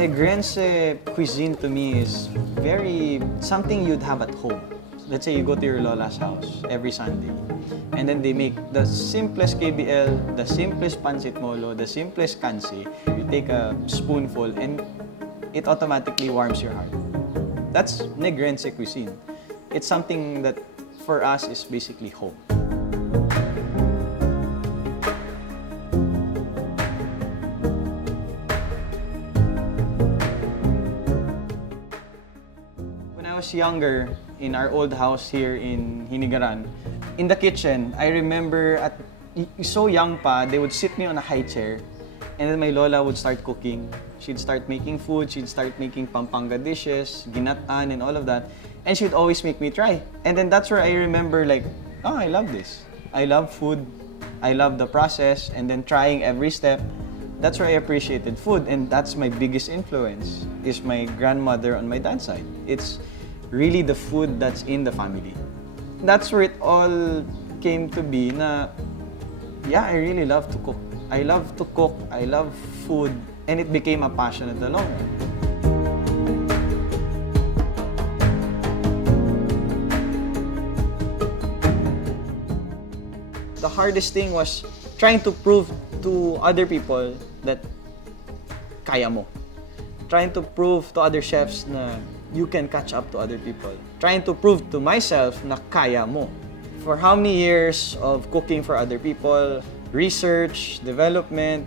Negrense cuisine to me is very something you'd have at home. Let's say you go to your lola's house every Sunday, and then they make the simplest KBL, the simplest pancit molo, the simplest kansi. You take a spoonful and it automatically warms your heart. That's Negrense cuisine. It's something that for us is basically home. When I was younger, in our old house here in Hinigaran, in the kitchen, I remember so young pa, they would sit me on a high chair, and then my lola would start cooking. She'd start making food, she'd start making Pampanga dishes, ginatan and all of that, and she'd always make me try. And then that's where I remember like, oh, I love this. I love food, I love the process, and then trying every step. That's where I appreciated food, and that's my biggest influence, is my grandmother on my dad's side. It's really the food that's in the family. That's where it all came to be na, yeah, I really love to cook. I love to cook, I love food, and it became a passion at the long run. The hardest thing was trying to prove to other people that kaya mo. Trying to prove to other chefs na you can catch up to other people. Trying to prove to myself na kaya mo. For how many years of cooking for other people, research, development,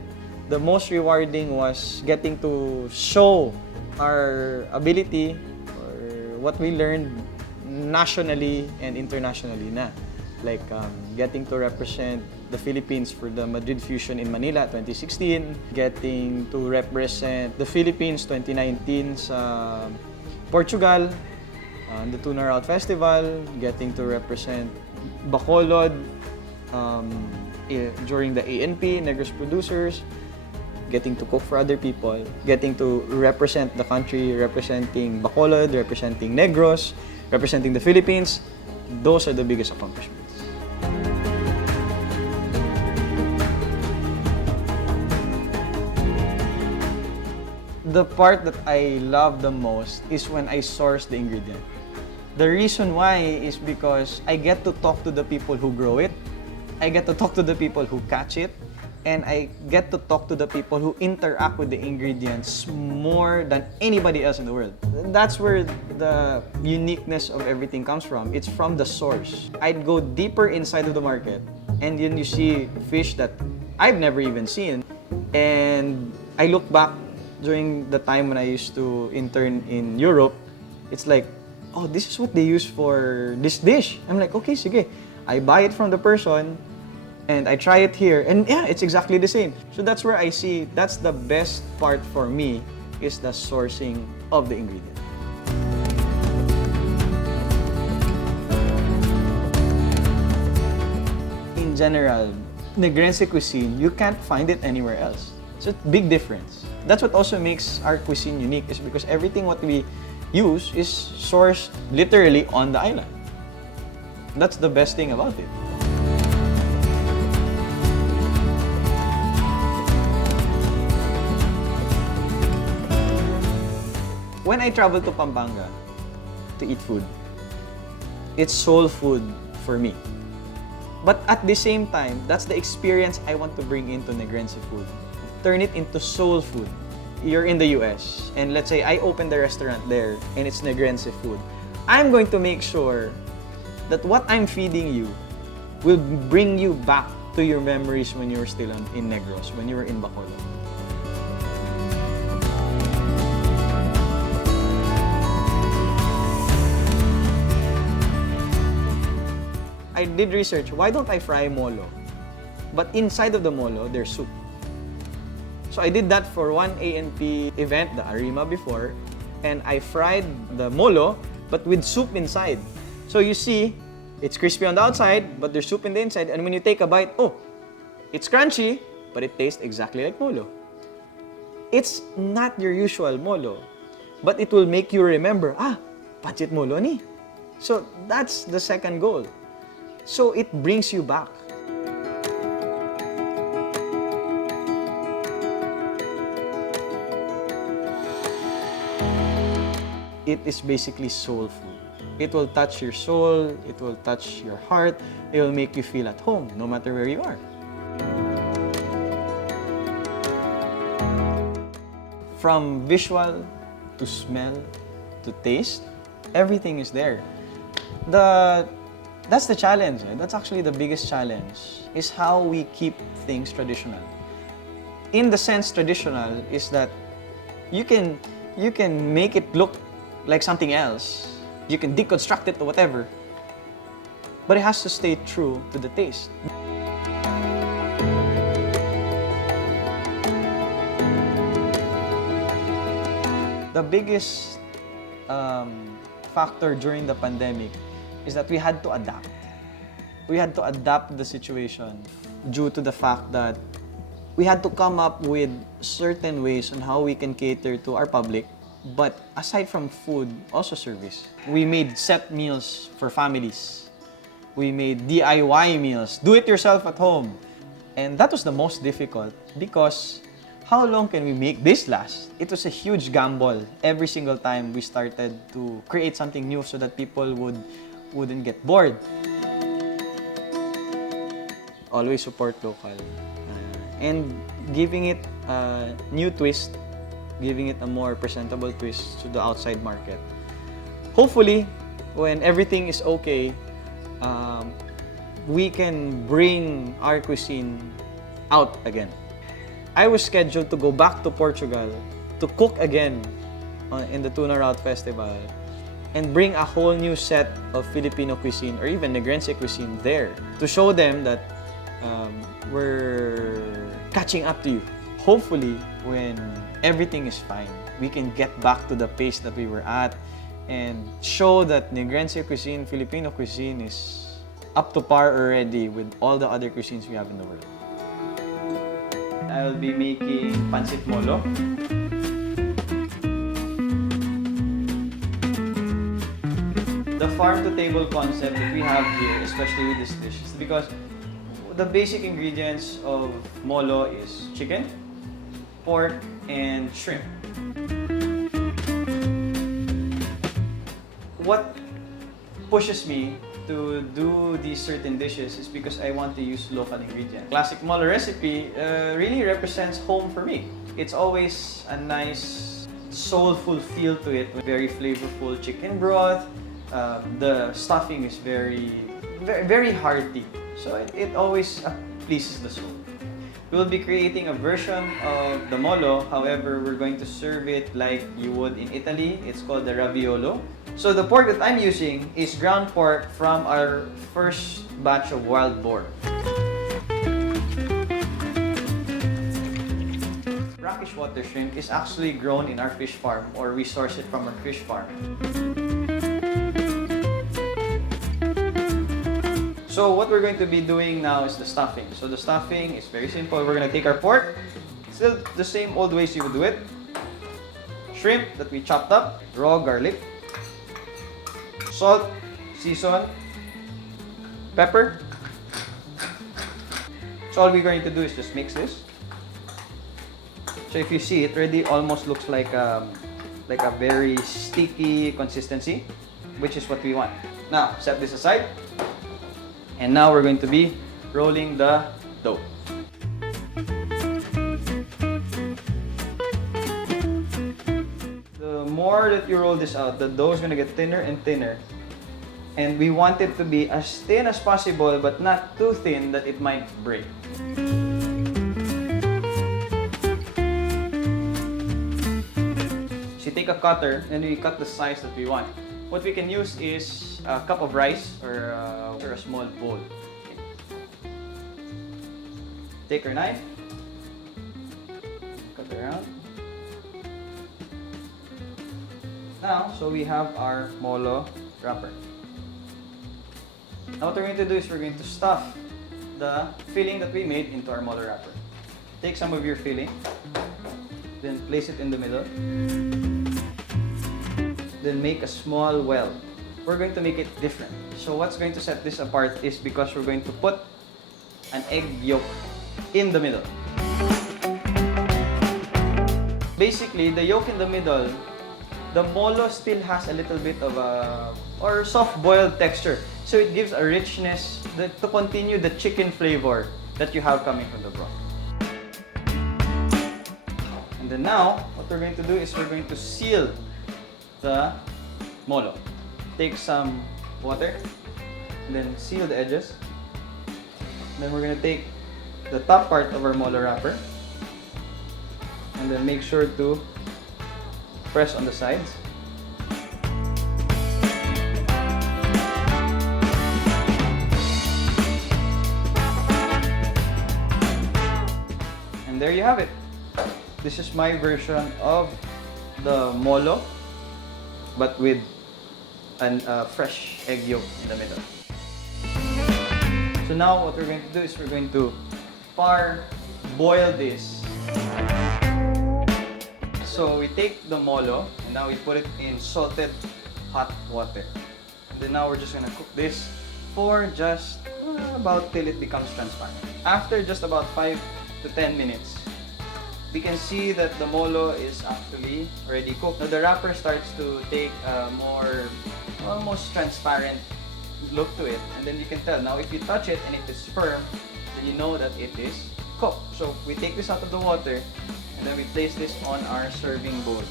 the most rewarding was getting to show our ability or what we learned nationally and internationally na. Like getting to represent the Philippines for the Madrid Fusion in Manila 2016, getting to represent the Philippines 2019 sa Portugal, the Tuna Route Festival, getting to represent Bacolod during the ANP, Negros Producers, getting to cook for other people, getting to represent the country, representing Bacolod, representing Negros, representing the Philippines. Those are the biggest accomplishments. The part that I love the most is when I source the ingredient. The reason why is because I get to talk to the people who grow it, I get to talk to the people who catch it, and I get to talk to the people who interact with the ingredients more than anybody else in the world. That's where the uniqueness of everything comes from. It's from the source. I'd go deeper inside of the market, and then you see fish that I've never even seen. And I look back during the time when I used to intern in Europe, it's like, oh, this is what they use for this dish. I'm like, okay, sige. I buy it from the person, and I try it here, and yeah, it's exactly the same. So that's where I see, that's the best part for me, is the sourcing of the ingredient. In general, Negrense cuisine, you can't find it anywhere else. It's a big difference. That's what also makes our cuisine unique, is because everything what we use is sourced literally on the island. That's the best thing about it. When I travel to Pampanga to eat food, it's soul food for me. But at the same time, that's the experience I want to bring into Negrense food. Turn it into soul food. You're in the US, and let's say I open the restaurant there, and it's Negrense food. I'm going to make sure that what I'm feeding you will bring you back to your memories when you were still in Negros, when you were in Bacolod. I did research, why don't I fry molo? But inside of the molo, there's soup. So I did that for one ANP event, the Arima before, and I fried the molo, but with soup inside. So you see, it's crispy on the outside, but there's soup in the inside, and when you take a bite, oh, it's crunchy, but it tastes exactly like molo. It's not your usual molo, but it will make you remember, pancit molo ni. So that's the second goal. So it brings you back. it is basically soul food. It will touch your soul, it will touch your heart, it will make you feel at home no matter where you are. From visual to smell to taste, everything is there. That's the challenge. That's actually the biggest challenge, is how we keep things traditional. In the sense traditional is that you can make it look like something else. You can deconstruct it or whatever. But it has to stay true to the taste. The biggest factor during the pandemic is that we had to adapt. We had to adapt the situation due to the fact that we had to come up with certain ways on how we can cater to our public, but aside from food, also service. We made set meals for families. We made DIY meals, do it yourself at home. And that was the most difficult because how long can we make this last? It was a huge gamble every single time we started to create something new so that people wouldn't get bored. Always support local. And giving it a new twist, giving it a more presentable twist to the outside market. Hopefully, when everything is okay, we can bring our cuisine out again. I was scheduled to go back to Portugal to cook again in the Tuna Route Festival and bring a whole new set of Filipino cuisine or even Negrense cuisine there to show them that we're catching up to you. Hopefully, when everything is fine, we can get back to the pace that we were at and show that Negrense cuisine, Filipino cuisine is up to par already with all the other cuisines we have in the world. I will be making pancit molo. The farm-to-table concept that we have here, especially with this dish, is because the basic ingredients of molo is chicken, pork, and shrimp. What pushes me to do these certain dishes is because I want to use local ingredients. Classic molo recipe really represents home for me. It's always a nice, soulful feel to it, with very flavorful chicken broth. The stuffing is very hearty, so it always pleases the soul. We'll be creating a version of the molo, however, we're going to serve it like you would in Italy. It's called the raviolo. So the pork that I'm using is ground pork from our first batch of wild boar. Brackish water shrimp is actually grown in our fish farm, or we source it from our fish farm. So what we're going to be doing now is the stuffing. So the stuffing is very simple. We're going to take our pork, still the same old ways you would do it. Shrimp that we chopped up, raw garlic, salt, season, pepper. So all we're going to do is just mix this. So if you see, it already almost looks like a very sticky consistency, which is what we want. Now, set this aside. And now we're going to be rolling the dough. The more that you roll this out, the dough is going to get thinner and thinner. And we want it to be as thin as possible, but not too thin that it might break. So you take a cutter and we cut the size that we want. What we can use is a cup of rice or a small bowl. Take our knife, cut it around. Now, so we have our molo wrapper. Now what we're going to do is we're going to stuff the filling that we made into our molo wrapper. Take some of your filling, then place it in the middle. Then make a small well. We're going to make it different. So what's going to set this apart is because we're going to put an egg yolk in the middle. Basically, the yolk in the middle the molo still has a little bit of a or soft-boiled texture. So it gives a richness to continue the chicken flavor that you have coming from the broth. And then now, what we're going to do is we're going to seal the molo. Take some water, and then seal the edges. Then we're going to take the top part of our molo wrapper, and then make sure to press on the sides. And there you have it. This is my version of the molo, but with a fresh egg yolk in the middle. So now what we're going to do is we're going to parboil this. So we take the molo and now we put it in salted hot water. And then now we're just going to cook this for just about till it becomes transparent. After just about 5 to 10 minutes, we can see that the molo is actually already cooked. Now the wrapper starts to take a more almost transparent look to it, and then you can tell. Now if you touch it and it is firm, then you know that it is cooked. So we take this out of the water and then we place this on our serving bowl.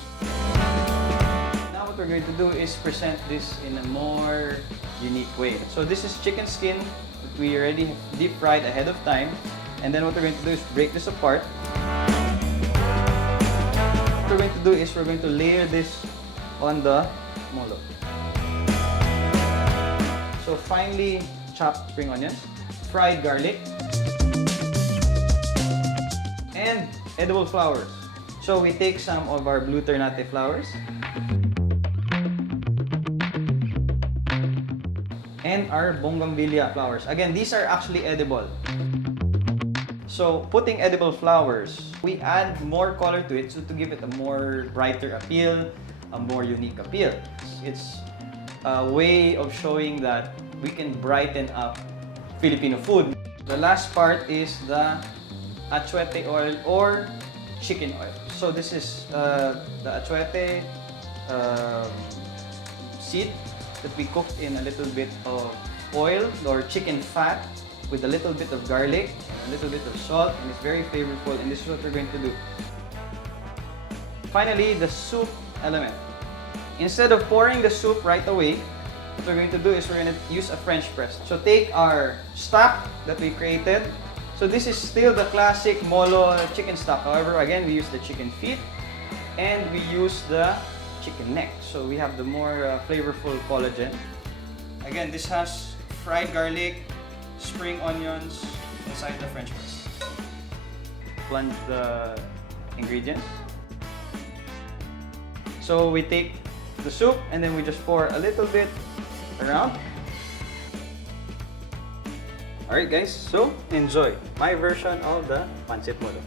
Now what we're going to do is present this in a more unique way. So this is chicken skin that we already deep fried ahead of time, and then what we're going to do is break this apart. What we're going to do is we're going to layer this on the molo. So finely chopped spring onions, fried garlic, and edible flowers. So we take some of our blue ternate flowers and our bougainvillea flowers. Again, these are actually edible. So putting edible flowers, we add more color to it, so to give it a more brighter appeal, a more unique appeal. It's a way of showing that we can brighten up Filipino food. The last part is the achuete oil or chicken oil. So this is the achuete seed that we cooked in a little bit of oil or chicken fat with a little bit of garlic and a little bit of salt, and it's very flavorful, and this is what we're going to do. Finally, the soup element. Instead of pouring the soup right away, what we're going to do is we're going to use a French press. So take our stock that we created. So this is still the classic molo chicken stock. However, again, we use the chicken feet and we use the chicken neck. So we have the more flavorful collagen. Again, this has fried garlic, spring onions inside the French press. Plunge the ingredients. So we take the soup and then we just pour a little bit around. Alright guys, so enjoy my version of the pancit molo.